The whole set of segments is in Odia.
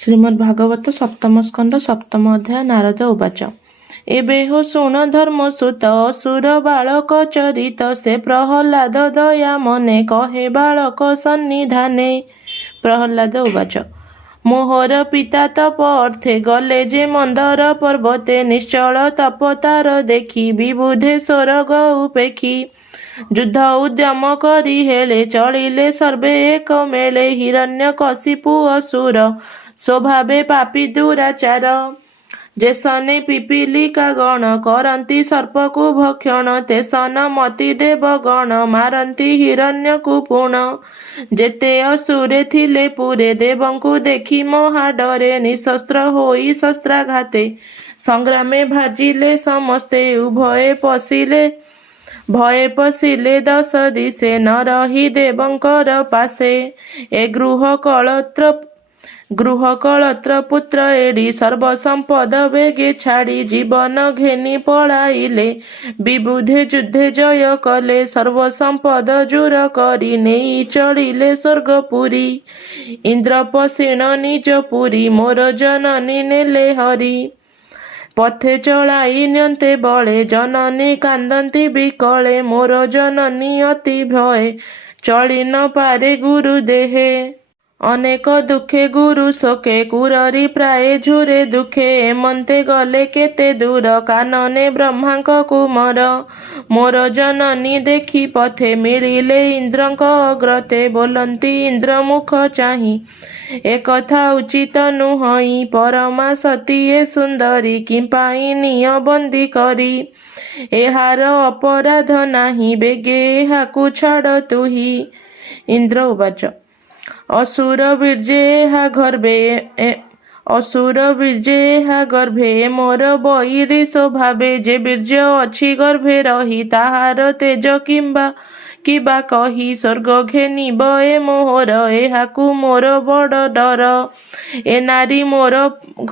ଶ୍ରୀମଦ୍ଭାଗବତ ସପ୍ତମ ସ୍କନ୍ଧ ସପ୍ତମ ଅଧ୍ୟାୟ। ନାରଦ ଉବାଚ। ଏବେ ହୋ ଶୁଣ ଧର୍ମସୁତ ଅସୁର ବାଳକ ଚରିତ, ସେ ପ୍ରହ୍ଲାଦ ଦୟା ମନେ କହେ ବାଳକ ସନ୍ନିଧାନେ। ପ୍ରହ୍ଲାଦ ଉବାଚ। ମୋହର ପିତା ତପ ଅର୍ଥେ ଗଲେ ଯେ ମନ୍ଦର ପର୍ବତେ, ନିଶ୍ଚଳ ତପ ତାର ଦେଖି ବିବୁଧେ ସ୍ୱର୍ଗ ଉପେକ୍ଷୀ। ଯୁଦ୍ଧ ଉଦ୍ୟମ କରି ହେଳେ ଚଳିଲେ ସର୍ବେ ଏକ ମେଳେ, ହିରଣ୍ୟକଶିପୁ ଅସୁର ସ୍ୱଭାବେ ପାପୀ ଦୁରାଚାର। ଯେସନେ ପିପିଲିକା ଗଣ କରନ୍ତି ସର୍ପକୁ ଭକ୍ଷଣ, ତେସନ ମତି ଦେବ ଗଣ ମାରନ୍ତି ହିରଣ୍ୟକୁ ପୁଣ। ଯେତେ ଅସୁରେ ଥିଲେ ପୁରେ ଦେବଙ୍କୁ ଦେଖି ମହାଡରେ, ନିଶସ୍ତ୍ର ହୋଇ ଶସ୍ତ୍ରାଘାତେ ସଂଗ୍ରାମେ ଭାଜିଲେ ସମସ୍ତେ। ଭୟେ ପଶିଲେ ଦଶ ଦିଶେ, ନ ରହି ଦେବଙ୍କର ପାଶେ। ଏ ଗୃହ କଳତ୍ର ପୁତ୍ର ଏଡ଼ି, ସର୍ବ ସମ୍ପଦ ବେଗେ ଛାଡ଼ି ଜୀବନ ଘେନି ପଳାଇଲେ। ବିବୁଧେ ଯୁଦ୍ଧେ ଜୟ କଲେ, ସର୍ବ ସମ୍ପଦ ଜୁର କରି ନେଇ ଚଳିଲେ ସ୍ୱର୍ଗପୁରୀ। ଇନ୍ଦ୍ର ପଶିଣ ନିଜ ପୁରୀ, ମୋର ଜନନୀ ନେଲେ ହରି। ପଥେ ଚଳାଇ ନିଅନ୍ତେ ବଳେ, ଜନନୀ କାନ୍ଦନ୍ତି ବିକଳେ। ମୋର ଜନନୀ ଅତି ଭୟେ, ଚଳି ନ ପାରେ ଗୁରୁ ଦେହେ। ଅନେକ ଦୁଃଖେ ଗୁରୁ ଶୋକେ, କୁରରି ପ୍ରାୟେ ଝୁରେ ଦୁଃଖେ। ଏମନ୍ତେ ଗଲେ କେତେ ଦୂର, କାନନେ ବ୍ରହ୍ମାଙ୍କ କୁମର। ମୋର ଜନନୀ ଦେଖି ପଥେ, ମିଳିଲେ ଇନ୍ଦ୍ରଙ୍କ ଅଗ୍ରତେ। ବୋଲନ୍ତି ଇନ୍ଦ୍ର ମୁଖ ଚାହିଁ, ଏକଥା ଉଚିତ ନୁହଁ। ପରମା ସତୀ ଏ ସୁନ୍ଦରୀ, କିମ୍ପାଇଁ ନିଅ ବନ୍ଦୀ କରି। ଏହାର ଅପରାଧ ନାହିଁ, ବେଗେ ଏହାକୁ ଛାଡ଼ ତୁହି। ଇନ୍ଦ୍ର ଉବାଚ। ଅସୁର ବୀର୍ଯ୍ୟେ ଏହା ଗର୍ଭେ, ମୋର ବୈରୀ ସ୍ୱଭାବେ। ଯେ ବୀର୍ଯ୍ୟ ଅଛି ଗର୍ଭେ ରହି, ତାହାର ତେଜ କିବା କହି। ସ୍ୱର୍ଗ ଘେନିବ ଏ ମୋହର, ଏହାକୁ ମୋର ବଡ଼ ଡର। ଏ ନାରୀ ମୋର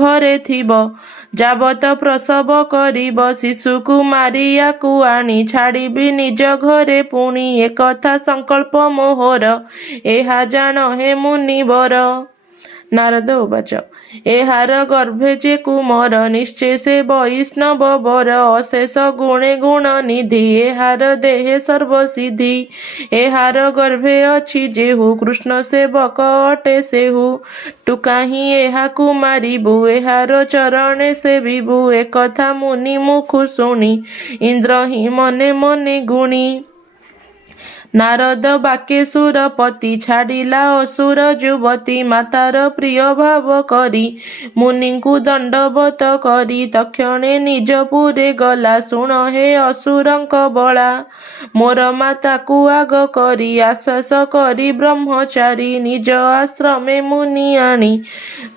ଘରେ ଥିବ, ଯାବତ ପ୍ରସବ କରିବ। ଶିଶୁକୁ ମାରି ୟାକୁ ଆଣି, ଛାଡ଼ିବି ନିଜ ଘରେ ପୁଣି। ଏକଥା ସଂକଳ୍ପ ମୋହର, ଏହା ଜାଣ ହେ ମୁନିବର। ନାରଦ ଉବାଚ। ଏହାର ଗର୍ଭେ ଯେ କୁମର, ନିଶ୍ଚେ ସେ ବୈଷ୍ଣବ ବର। ଅଶେଷ ଗୁଣେ ଗୁଣ ନିଧି, ଏହାର ଦେହେ ସର୍ବସିଦ୍ଧି। ଏହାର ଗର୍ଭେ ଅଛି ଯେହୁ, କୃଷ୍ଣ ସେବକ ଅଟେ ସେହୁ। ତୁ କାହିଁ ଏହାକୁ ମାରିବୁ, ଏହାର ଚରଣେ ସେବିବୁ। ଏକଥା ମୁନି ମୁଖୁ ଶୁଣି, ଇନ୍ଦ୍ର ହିଁ ମନେ ମନେ ଗୁଣି। ନାରଦ ବାକେ ସୁରପତି, ଛାଡ଼ିଲା ଅସୁର ଯୁବତୀ। ମାତାର ପ୍ରିୟ ଭାବ କରି, ମୁନିଙ୍କୁ ଦଣ୍ଡବତ କରି। ତକ୍ଷଣେ ନିଜ ପୁରେ ଗଲା, ଶୁଣ ହେ ଅସୁରଙ୍କ ବଳା। ମୋର ମାତାକୁ ଆଗ କରି, ଆଶ୍ୱାସ କରି ବ୍ରହ୍ମଚାରୀ। ନିଜ ଆଶ୍ରମେ ମୁନି ଆଣି,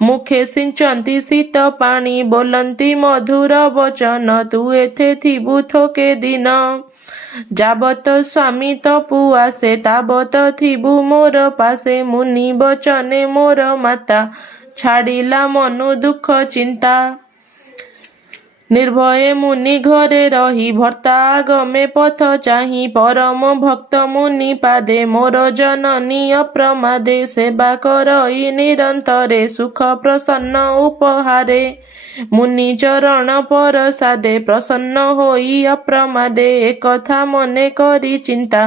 ମୁଖେ ସିଞ୍ଚନ୍ତି ଶୀତ ପାଣି। ବୋଲନ୍ତି ମଧୁର ବଚନ, ତୁ ଏଥେ ଥିବୁ ଥୋକେ ଦିନ। ଯାବତ ସ୍ୱାମୀ ତପୁ ଆସେ, ତାବତ ଥିବୁ ମୋର ପାଶେ। ମୁନି ବଚନେ ମୋର ମାତା, ଛାଡ଼ିଲା ମନୁ ଦୁଃଖ ଚିନ୍ତା। ନିର୍ଭୟେ ମୁନି ଘରେ ରହି, ଭର୍ତ୍ତା ଆଗମେ ପଥ ଚାହିଁ। ପରମ ଭକ୍ତ ମୁନି ପାଦେ, ମୋର ଜନନୀ ଅପ୍ରମାଦେ। ସେବା କରଇ ନିରନ୍ତରେ, ସୁଖ ପ୍ରସନ୍ନ ଉପହାରେ। ମୁନି ଚରଣ ପରସାଦେ, ପ୍ରସନ୍ନ ହୋଇ ଅପ୍ରମାଦେ। ଏକଥା ମନେ କରି ଚିନ୍ତା,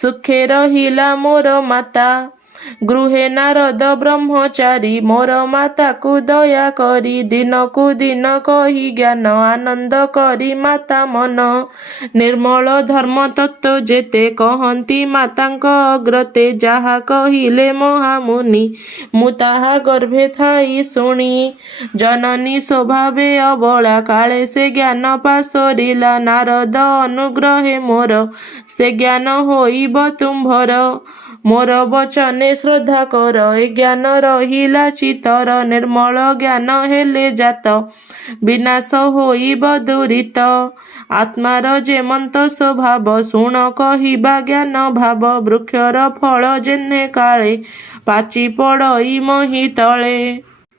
ସୁଖେ ରହିଲା ମୋର ମାତା। ଗୃହେ ନାରଦ ବ୍ରହ୍ମଚାରୀ, ମୋର ମାତାକୁ ଦୟା କରି। ଦିନକୁ ଦିନ କହି ଜ୍ଞାନ, ଆନନ୍ଦ କରି ମାତା ମନ। ନିର୍ମଳ ଧର୍ମ ତତ୍ତ୍ୱ ଯେତେ, କହନ୍ତି ମାତାଙ୍କ ଅଗ୍ରତେ। ଯାହା କହିଲେ ମହାମୁନି, ମୁଁ ତାହା ଗର୍ଭେ ଥାଇ ଶୁଣି। ଜନନୀ ସ୍ୱଭାବେ ଅବଳା, କାଳେ ସେ ଜ୍ଞାନ ପାସୋରିଲା। ନାରଦ ଅନୁଗ୍ରହେ ମୋର, ସେ ଜ୍ଞାନ ହୋଇବ ତୁମ୍ଭର। ମୋର ବଚନେ ଶ୍ରଦ୍ଧା କର, ଏ ଜ୍ଞାନ ରହିଲା ଚିତ୍ତର। ନିର୍ମଳ ଜ୍ଞାନ ହେଲେ ଜାତ, ବିନାଶ ହୋଇବ ଦୁରିତ। ଆତ୍ମାର ଯେମନ୍ତ ସ୍ୱଭାବ, ଶୁଣ କହିବା ଜ୍ଞାନ ଭାବ। ବୃକ୍ଷର ଫଳ ଯେହ୍ନେ କାଳେ, ପାଚି ପଡ଼ଇ ମହି ତଳେ।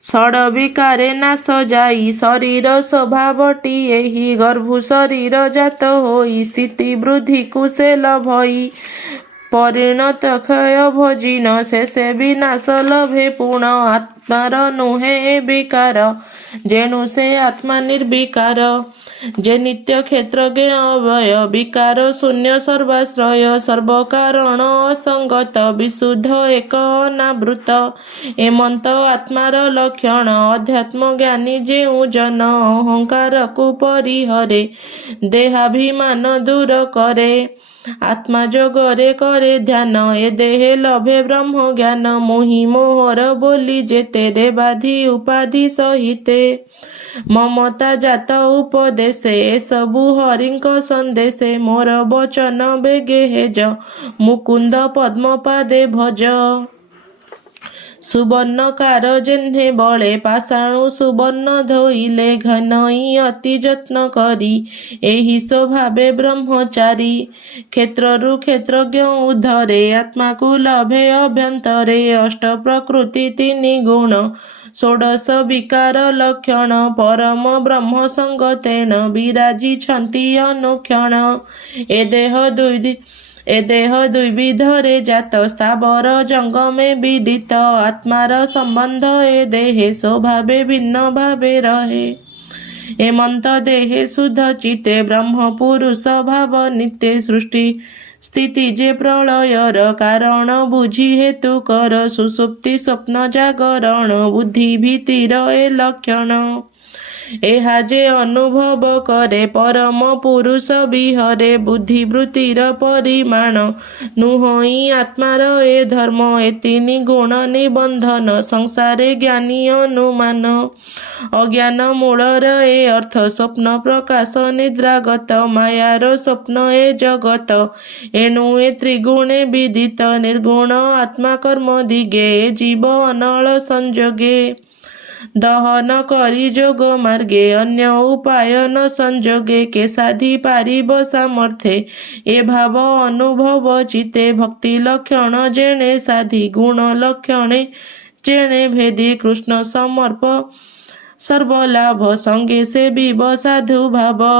ଷଡ଼ ବିକାରେ ନାଶ ଯାଇ, ଶରୀର ସ୍ୱଭାବଟି ଏହି। ଗର୍ଭୁ ଶରୀର ଜାତ ହୋଇ, ସ୍ଥିତି ବୃଦ୍ଧିକୁ ସେ ଲଭଇ। ପରିଣତ କ୍ଷୟ ଭୋଜିନ ଶେଷେ ବିନାଶ ଲଭେ ପୁଣ ଆତ୍ମାର ନୁହେଁ ବିକାର ଯେଣୁ ସେ ଆତ୍ମା ନିର୍ବିକାର ଯେ ନିତ୍ୟ କ୍ଷେତ୍ରଜ୍ଞ ଅଭୟ ବିକାର ଶୂନ୍ୟ ସର୍ବାଶ୍ରୟ ସର୍ବକାରଣ ଅସଙ୍ଗତ ବିଶୁଦ୍ଧ ଏକ ଅନାବୃତ ଏମନ୍ତ ଆତ୍ମାର ଲକ୍ଷଣ ଅଧ୍ୟାତ୍ମ ଜ୍ଞାନୀ ଯେଉଁ ଜନ ଅହଙ୍କାରକୁ ପରିହରେ ଦେହାଭିମାନ ଦୂର କରେ ଆତ୍ମା ଯୋଗରେ କରେ ଧ୍ୟାନ ଏ ଦେହେ ଲଭେ ବ୍ରହ୍ମ ଜ୍ଞାନ ମୋହି ମୋହର ବୋଲି ଯେତେରେ ବାଧି ଉପାଧି ସହିତେ ମମତା ଜାତ ଉପଦେଶେ ଏସବୁ ହରିଙ୍କ ସନ୍ଦେଶେ ମୋର ବଚନ ବେଗେ ହେଜ ମୁକୁନ୍ଦ ପଦ୍ମପାଦେ ଭଜ ସୁବର୍ଣ୍ଣକାର ଯେହ୍ନେ ବଳେ ପାଷାଣୁ ସୁବର୍ଣ୍ଣ ଧୋଇଲେ ଘନଇ ଅତି ଯତ୍ନ କରି ଏହି ସ୍ୱଭାବେ ବ୍ରହ୍ମଚାରୀ କ୍ଷେତ୍ରରୁ କ୍ଷେତ୍ରଜ୍ଞ ଉଦ୍ଧରେ ଆତ୍ମାକୁ ଲଭେ ଅଭ୍ୟନ୍ତରେ ଅଷ୍ଟ ପ୍ରକୃତି ତିନି ଗୁଣ ଷୋଡ଼ଶ ବିକାର ଲକ୍ଷଣ ପରମ ବ୍ରହ୍ମ ସଙ୍ଗ ତେଣ ବିରାଜିଛନ୍ତି ଅନୁକ୍ଷଣ ଏ ଦେହ ଦୁଇବିଧରେ ଜାତ ସ୍ଥାବର ଜଙ୍ଗମେ ବିଦିତ ଆତ୍ମାର ସମ୍ବନ୍ଧ ଏ ଦେହେ ସ୍ୱଭାବେ ଭିନ୍ନ ଭାବେ ରହେ ଏମନ୍ତ ଦେହେ ଶୁଦ୍ଧ ଚିତ୍ତେ ବ୍ରହ୍ମ ପୁରୁଷ ଭାବ ନିତ୍ୟ ସୃଷ୍ଟି ସ୍ଥିତି ଯେ ପ୍ରଳୟର କାରଣ ବୁଝି ହେତୁ କର ସୁଷୁପ୍ତି ସ୍ୱପ୍ନ ଜାଗରଣ ବୁଦ୍ଧି ଭୀତିର ଏ ଲକ୍ଷଣ ଏହା ଯେ ଅନୁଭବ କରେ ପରମ ପୁରୁଷ ବିହରେ ବୁଦ୍ଧି ବୃତ୍ତିର ପରିମାଣ ନୁହଁଇ ଆତ୍ମାର ଏ ଧର୍ମ ଏ ତିନି ଗୁଣ ନିବନ୍ଧନ ସଂସାରେ ଜ୍ଞାନୀ ଅନୁମାନ ଅଜ୍ଞାନ ମୂଳର ଏ ଅର୍ଥ ସ୍ୱପ୍ନ ପ୍ରକାଶ ନିଦ୍ରାଗତ ମାୟାର ସ୍ୱପ୍ନ ଏ ଜଗତ ଏଣୁ ଏ ତ୍ରିଗୁଣେ ବିଦିତ ନିର୍ଗୁଣ ଆତ୍ମା କର୍ମ ଦିଗେ ଏ ଜୀବ ଅନଳ ସଂଯୋଗେ ଦହନ କରି ଯୋଗ ମାର୍ଗେ ଅନ୍ୟ ଉପାୟ ନ ସଂଯୋଗେ କେ ସାଧି ପାରିବ ସାମର୍ଥ୍ୟେ ଏ ଭାବ ଅନୁଭବ ଚିତେ ଭକ୍ତି ଲକ୍ଷଣ ଯେଣେ ସାଧି ଗୁଣ ଲକ୍ଷଣେ ଯେଣେ ଭେଦି କୃଷ୍ଣ ସମର୍ପ ସର୍ବଲାଭ ସଙ୍ଗେ ସେବିବ ସାଧୁ ଭାବ।